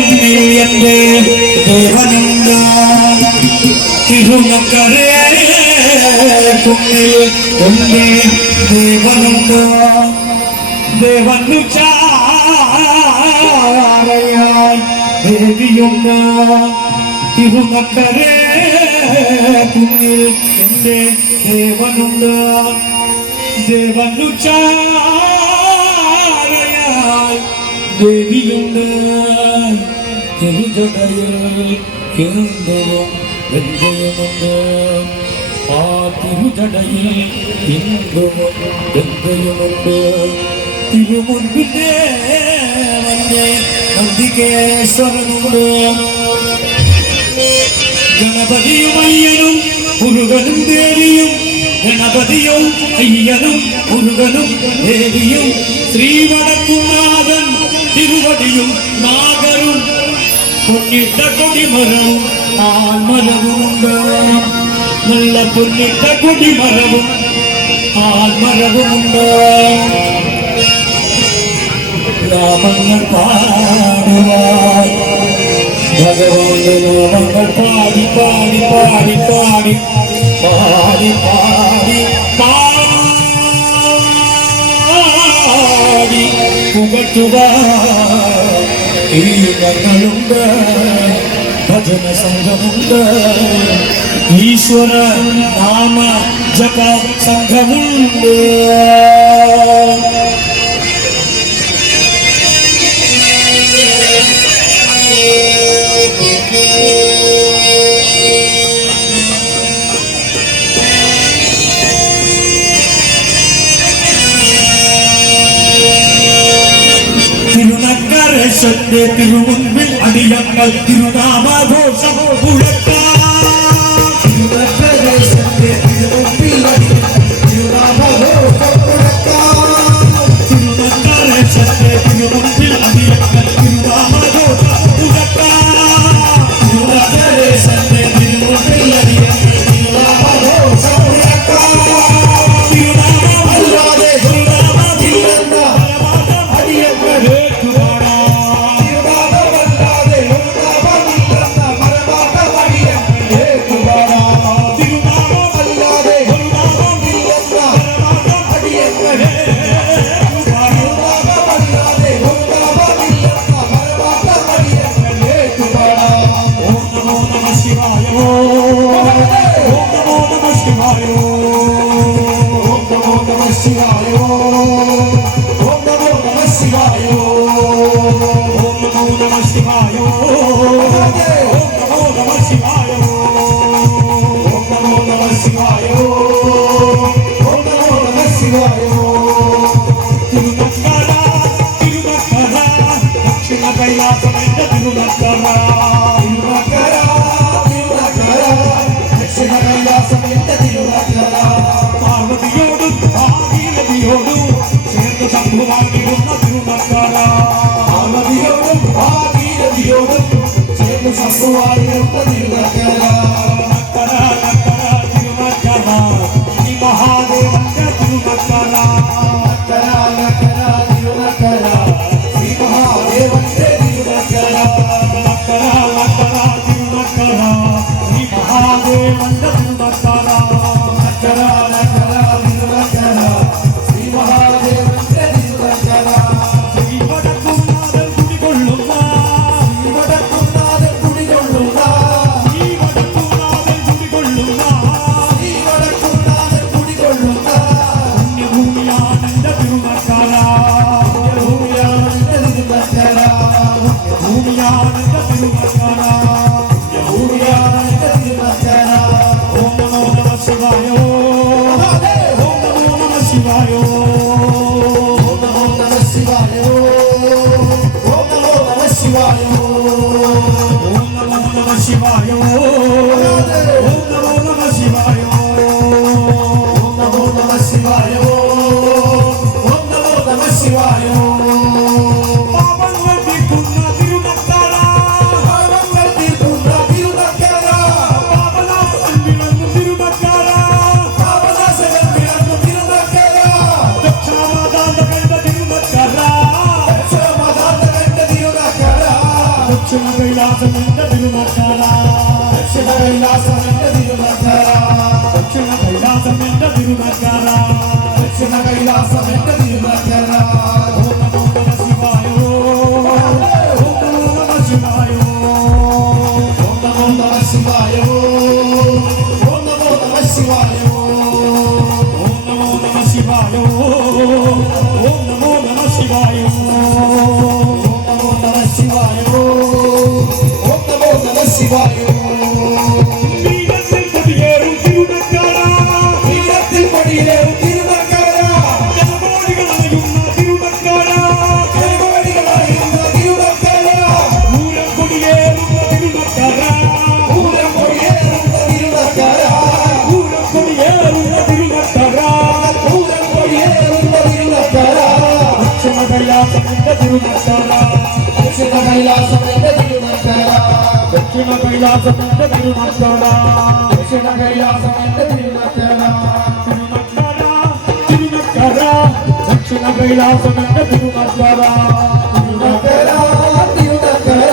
കുന്നിൽ എന്റെ ദേവനുണ്ട് തിരുനക്കരെ കുന്നിൽ എന്റെ ദേവനുണ്ട് ദേവനു ചാരയായി ദേവിയുണ്ട് തിരുനക്കരെ കുന്നിൽ എന്റെ ദേവനുണ്ട് ദേവനു ചാരയായി ദേവിയുണ്ട് തിരുജടയിൽ ഹിന്ദുവും ഗംഗയുമുണ്ട് ആ തിരുജടയിൽ ഹിന്ദുവും ഗംഗയുമുണ്ട് തിരുമുൻപിന്റെ വന്യേ നന്ദികേശ്വരനുണ്ട് ഗണപതിയും അയ്യനും മുരുകനും ദേവിയും ഗണപതിയും അയ്യനും മുരുകനും ദേവിയും ശ്രീവടക്കുനാഥൻ തിരുവടിയും നാഗരും പൊന്നിട്ട കൊടിമരവും ആൽമരവുമുണ്ട് നല്ല പൊന്നിട്ട കൊടിമരവും ആൽമരവുമുണ്ട് രാമങ്ങൾ പാടുവാൻ ഭഗവാന്റെ നാമങ്ങൾ പാടി പാടി പാടി പാടി പാടി പാടി പാടി പുകട്ടുവാൻ ഈ ഞങ്ങളുണ്ട് ഭജന സംഘമുണ്ട് ഈശ്വര നാമ ജപ സംഘമുണ്ട് തിരുനക്കരശന്റെ തിരുമുൻപിൽ അടിയങ്ങൾ തിരുനാമഘോഷം മുഴക്കാം തിരുനക്കരശന്റെ തിരുമുൻപിൽ തിരുനാമഘോഷം മുഴക്കാം തിരുനക്കരശന്റെ തിരുമുൻപിൽ അടിയങ്ങൾ തിരുനാമഘോഷം മുഴക്കാം തിരുനക്കരശന്റെ തിരുമുൻപിൽ അടിയങ്ങൾ തിരുനാമഘോഷം മുഴക്കാം തിരുനാമമല്ലാതെ തിരുനാമമില്ലെന്ന അടിയങ്ങൾ പാർവതിയോടും ഭാഗീരഥിയോടും ചേർന്ന് ശംഭുവാക്കിടുന്ന തിരുനക്കര പാർവതിയോടും ഭാഗീരഥിയോടും ചേർന്ന് കൈലാസം എന്റെ തിരുനക്കര ദക്ഷിണ കൈലാസം എന്റെ തിരുനക്കര ഓം നമോ നമ ശിവായ ഓം നമോ നമ ശിവായ ഓം നമോ നമ ശിവായ ഓം നമോ നമ ശിവായ ഓം നമോ നമ ശിവായ ഓം നമോ നമ ശിവായ ഓം നമോ നമ ശിവായ ഓം നമോ നമ ശിവായ വീരത്തിൽ കൊടിയേറും തിരുനക്കര വീരത്തിൽ കൊടിയേറും തിരുനക്കര ജനകോടികളറിയുന്ന തിരുനക്കര കൈകോടികളറിയുന്ന തിരുനക്കര പൂരം കൊടിയേറുന്ന തിരുനക്കര പൂരം കൊടിയേറുന്ന തിരുനക്കര പൂരം കൊടിയേറുന്ന തിരുനക്കര പൂരം കൊടിയേറുന്ന തിരുനക്കര ദക്ഷിണ കൈലാസം എന്റെ തിരുനക്കര ദക്ഷിണ കൈലാസം എന്റെ തിരുനക്കര ദക്ഷിണ കൈലാസം എന്റെ തിരുനക്കര ദക്ഷിണ കൈലാസം എന്റെ തിരുനക്കര തിരുനക്കര ദക്ഷിണ കൈലാസം എന്റെ തിരുനക്കര തിരുനക്കര തിരുനക്കര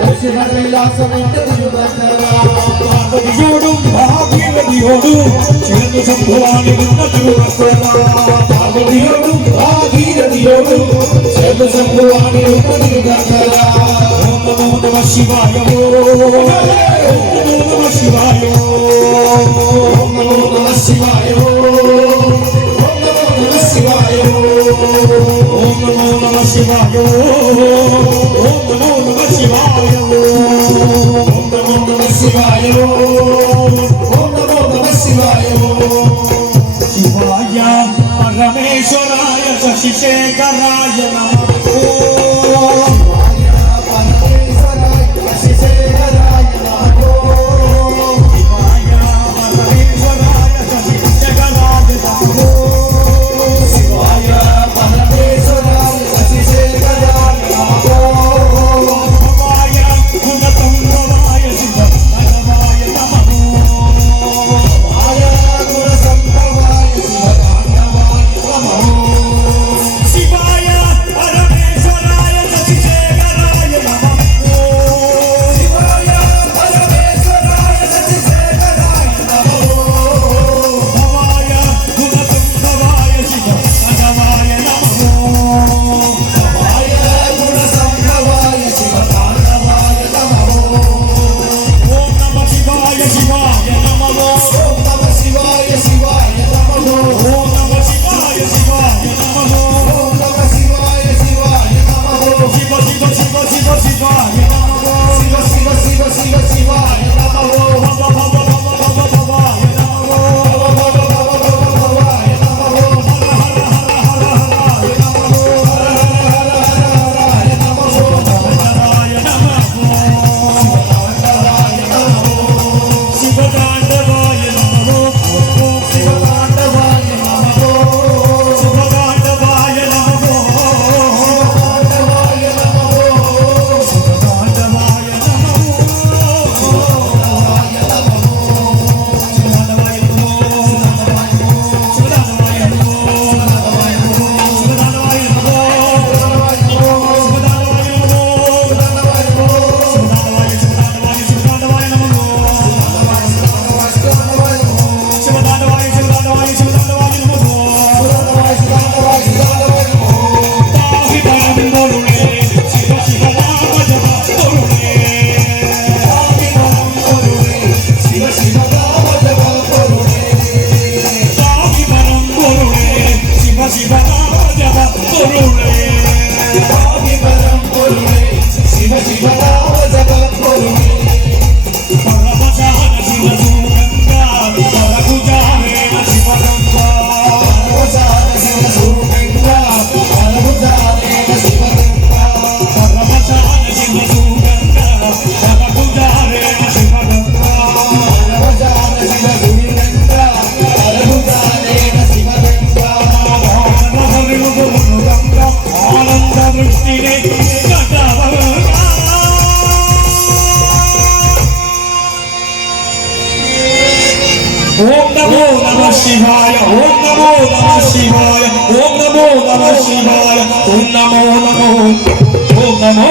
ദക്ഷിണ കൈലാസം എന്റെ തിരുനക്കര പാർവതിയോടും ഭാഗീരഥിയോടും ചേർന്ന് ശംഭുവാനിരുന്ന തിരുനക്കര പാർവതിയോടും ഭാഗീരഥിയോടും ചേർന്ന് ശംഭുവാനിരുന്ന തിരുനക്കര ഓം നമോ നമ ശിവായ ഓം നമോ നമ ശിവായ ഓം നമോ നമ ശിവായ ഓം നമോ നമ ശിവായ ഓം നമോ നമ ശിവായ ഓം നമോ നമ ശിവായ ഓം നമോ നമ ശിവായ ഓം നമോ നമ ശിവായ ശിവായ പരമേശ്വരായ ശശിശേഖരായ നമഃ പരമേശ്വരായ ശശിശേഖരായ നമോ ശിവായ പരമേശ്വരായ ശശിശേഖരായ നമഃ ശിവായ പരമേശ്വരായ ശശിശേഖരായ നമോ ഭവായ ഗുണസംഭവായ ശിവഭഗവായ നമഃ മായ ഗുണസംഭവായ ശിവതാണ്ഡവായ നമോ ശിവായ പരമേശ്വരായ ശശിശേഖരായ നമഃ ശിവായ പരമേശ്വരായ ശശിശേഖരായ നമോ ഭവായ ഗുണസംഭവായ ശിവഭഗവായ നമഃ മായ ഗുണസംഭവായ ശിവതാണ്ഡവായ നമോ ഓം നമ ശിവായ ശിവായ നമഃ ഓം നമ ശിവായ ശിവായ നമോ ഓം നമ ശിവായ ശിവായ നമഃ ഓം നമ ശിവായ ശിവായ നമോ ശിവ ശിവ ശിവ ശിവ ശിവായ നമഃ ശിവ ശിവ ശിവ ശിവ ശിവായ നമോ ഭവ ഭവ ഭവ ഭവ ഭവായ നമഃ ഭവ ഭവ ഭവ ഭവ ഭവായ നമോ ഹര ഹര ഹര ഹര ഹരായ നമഃ ഹര ഹര ഹര ഹരായ നമോ ശിവതാണ്ഡവായ നമഃ ശിവതാണ്ഡവായ നമോ ശിവതാണ്ഡവായ നമഃ ശിവതാണ്ഡവായ നമോ ശിവതാണ്ഡവായ നമഃ ശിവതാണ്ഡവായ നമോ ശിവതാണ്ഡവായ നമഃ ശിവതാണ്ഡവായ നമോ ശിവതാണ്ഡവായ നമഃ ശിവതാണ്ഡവായ നമഃ ശിവതാണ്ഡവായ നമഃ శివ శివ రామ జగద్గురుడే పరమచార శివ సూరంగా పరమచారేణ శివగంగా పరమచార శివ సూరంగా పరమచారేణ శివగంగా ఆనంద దృష్టిని ఓం నమో నమ శివాయ ఓం నమో నమ శివాయ ఓం నమో నమ శివాయ ఓం నమో నమో ఓం నమో